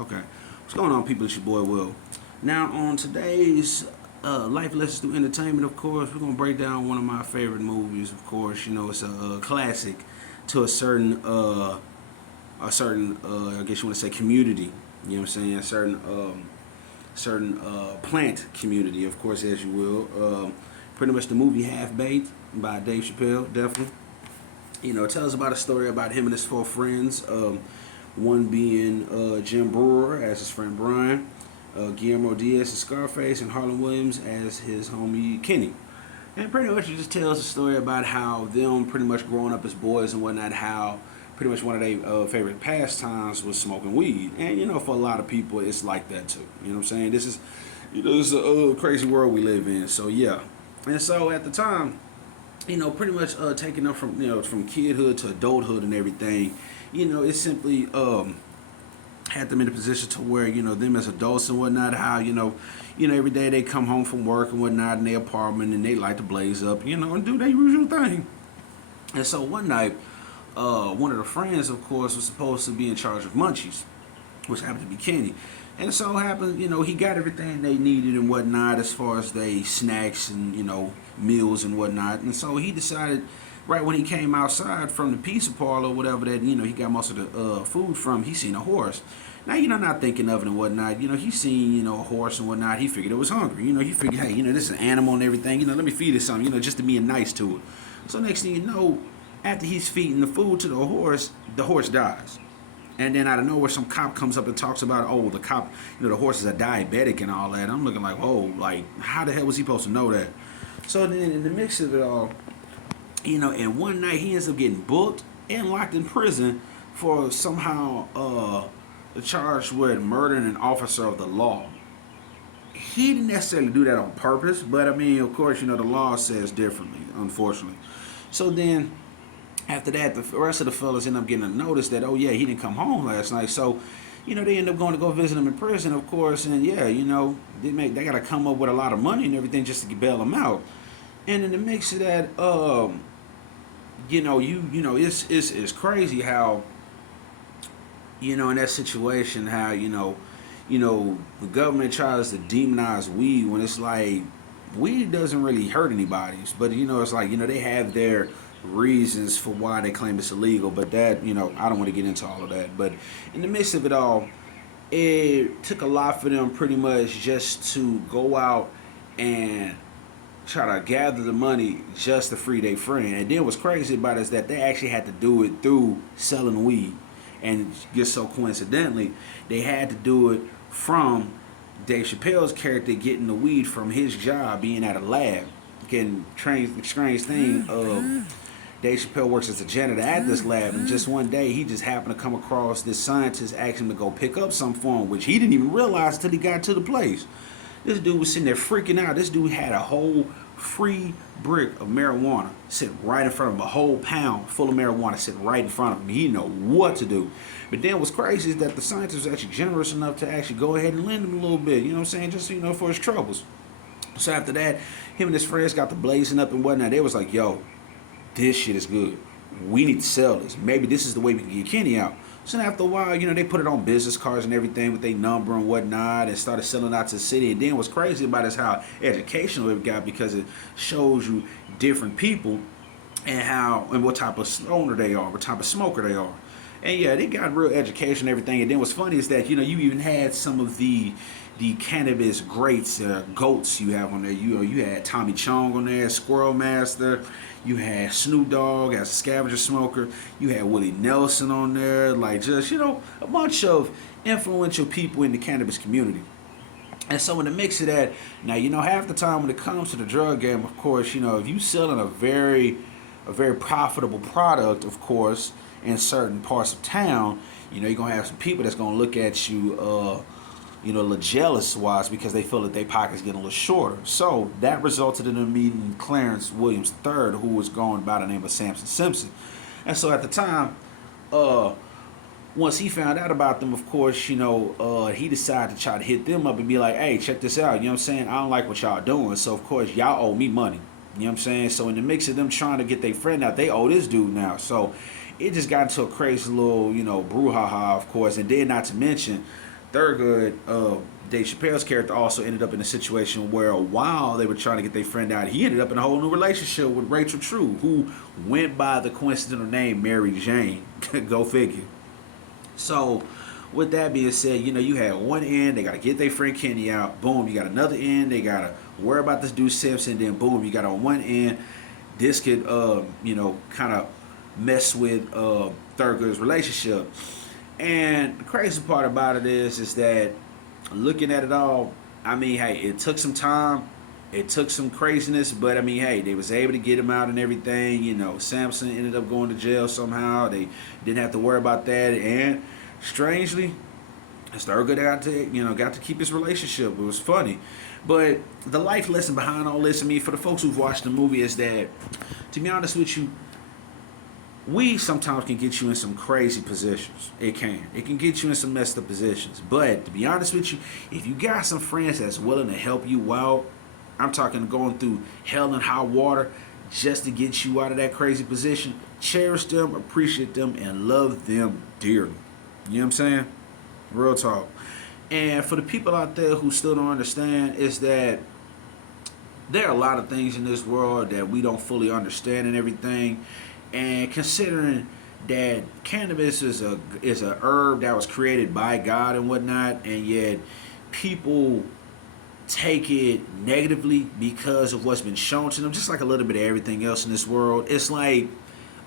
Okay. What's going on, people? It's your boy Will. Now, on today's Life Lessons Through Entertainment, of course, we're going to break down one of my favorite movies, of course. You know, it's a classic to a certain, I guess you want to say, community. You know what I'm saying? A certain plant community, of course, as you will. Pretty much the movie Half Baked by Dave Chappelle, definitely. You know, it tells about a story about him and his four friends. One being Jim Brewer as his friend Brian, Guillermo Diaz as Scarface, and Harlan Williams as his homie Kenny. And pretty much it just tells a story about how them pretty much growing up as boys and whatnot, how pretty much one of their favorite pastimes was smoking weed. And, you know, for a lot of people, it's like that too. You know what I'm saying? This is a crazy world we live in. So, yeah. And so at the time, you know, pretty much taking up from, from kidhood to adulthood and everything, you know, it simply had them in a position to where, you know, them as adults and whatnot, how, every day they come home from work and whatnot in their apartment and they like to blaze up, and do their usual thing. And so one night, one of the friends, of course, was supposed to be in charge of Munchies, which happened to be Kenny. And it so happened, he got everything they needed and whatnot as far as they snacks and, meals and whatnot. And so he decided, right when he came outside from the pizza parlor or whatever that, he got most of the food from, he seen a horse. Now, not thinking of it and whatnot, he seen, a horse and whatnot. He figured it was hungry. He figured, hey, this is an animal and everything. Let me feed it something, just to be nice to it. So next thing you know, after he's feeding the food to the horse dies. And then out of nowhere, some cop comes up and talks about, oh, the cop, the horses are diabetic and all that. I'm looking like, oh, like, how the hell was he supposed to know that? So then in the mix of it all, and one night he ends up getting booked and locked in prison for somehow charged with murdering an officer of the law. He didn't necessarily do that on purpose, but I mean, of course, the law says differently, unfortunately. So then after that, the rest of the fellas end up getting a notice that, oh yeah, he didn't come home last night. So, they end up going to go visit him in prison, of course, and yeah, they got to come up with a lot of money and everything just to bail him out. And in the mix of that, it's crazy how, in that situation, how the government tries to demonize weed when it's like weed doesn't really hurt anybody, but it's like they have their reasons for why they claim it's illegal, but that I don't want to get into all of that. But in the midst of it all, it took a lot for them pretty much just to go out and try to gather the money just to free their friend. And then what's crazy about it is that they actually had to do it through selling weed, and just so coincidentally, they had to do it from Dave Chappelle's character getting the weed from his job, being at a lab, getting trained. The strange thing of Dave Chappelle works as a janitor at this lab, and just one day he just happened to come across this scientist asking him to go pick up some for him, which he didn't even realize until he got to the place. This dude was sitting there freaking out. This dude had a whole free brick of marijuana sitting right in front of him, a whole pound full of marijuana sitting right in front of him. He didn't know what to do. But then what's crazy is that the scientist was actually generous enough to actually go ahead and lend him a little bit, just, for his troubles. So after that, him and his friends got the blazing up and whatnot. They was like, yo, this shit is good. We need to sell this. Maybe this is the way we can get Kenny out. So after a while, they put it on business cards and everything with their number and whatnot and started selling out to the city. And then what's crazy about it is how educational it got, because it shows you different people and what type of stoner they are, what type of smoker they are. And yeah, they got real education and everything. And then what's funny is that, you even had some of the cannabis greats, goats you have on there. You had Tommy Chong on there, Squirrel Master. You had Snoop Dogg as a scavenger smoker. You had Willie Nelson on there. Like, just, a bunch of influential people in the cannabis community. And so in the mix of that, now, half the time when it comes to the drug game, of course, if you selling a very profitable product, of course, in certain parts of town, you're going to have some people that's going to look at you, a little jealous wise, because they feel that their pockets getting a little shorter. So that resulted in them meeting Clarence Williams III, who was going by the name of Samson Simpson. And so at the time, once he found out about them, of course, he decided to try to hit them up and be like, hey, check this out. You know what I'm saying? I don't like what y'all doing. So, of course, y'all owe me money. You know what I'm saying? So in the mix of them trying to get their friend out, they owe this dude now. So it just got into a crazy little, brouhaha, of course. And then not to mention, Thurgood, Dave Chappelle's character, also ended up in a situation where while they were trying to get their friend out, he ended up in a whole new relationship with Rachel True, who went by the coincidental name Mary Jane. Go figure. So, with that being said, you had one end, they got to get their friend Kenny out. Boom, you got another end, they got to worry about this dude Simpson. Then, boom, you got on one end, this could, kind of mess with Thurgood's relationship. And the crazy part about it is that looking at it all, I mean, hey, it took some time. It took some craziness, but I mean, hey, they was able to get him out and everything. Samson ended up going to jail somehow. They didn't have to worry about that. And strangely, Thurgood got to keep his relationship. It was funny, but the life lesson behind all this, I mean, for the folks who've watched the movie, is that, to be honest with you, we sometimes can get you in some crazy positions. It can. It can get you in some messed up positions. But to be honest with you, if you got some friends that's willing to help you out, I'm talking going through hell and high water just to get you out of that crazy position, cherish them, appreciate them, and love them dearly. You know what I'm saying? Real talk. And for the people out there who still don't understand, is that there are a lot of things in this world that we don't fully understand and everything. And considering that cannabis is a herb that was created by God and whatnot, and yet people take it negatively because of what's been shown to them, just like a little bit of everything else in this world. It's like,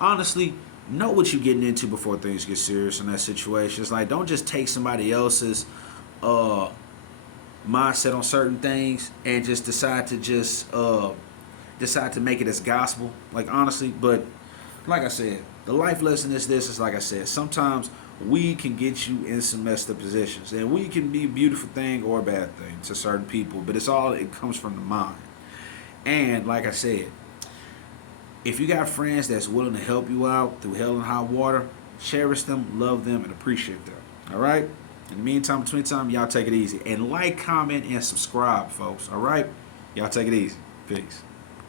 honestly, know what you're getting into before things get serious in that situation. It's like, don't just take somebody else's mindset on certain things and just decide to make it as gospel. Like, honestly, but like I said, the life lesson is like I said, sometimes we can get you in some messed up positions, and we can be a beautiful thing or a bad thing to certain people, but it comes from the mind. And like I said, if you got friends that's willing to help you out through hell and high water, cherish them, love them, and appreciate them. All right? In the meantime, between time, y'all take it easy. And like, comment, and subscribe, folks. All right? Y'all take it easy. Peace.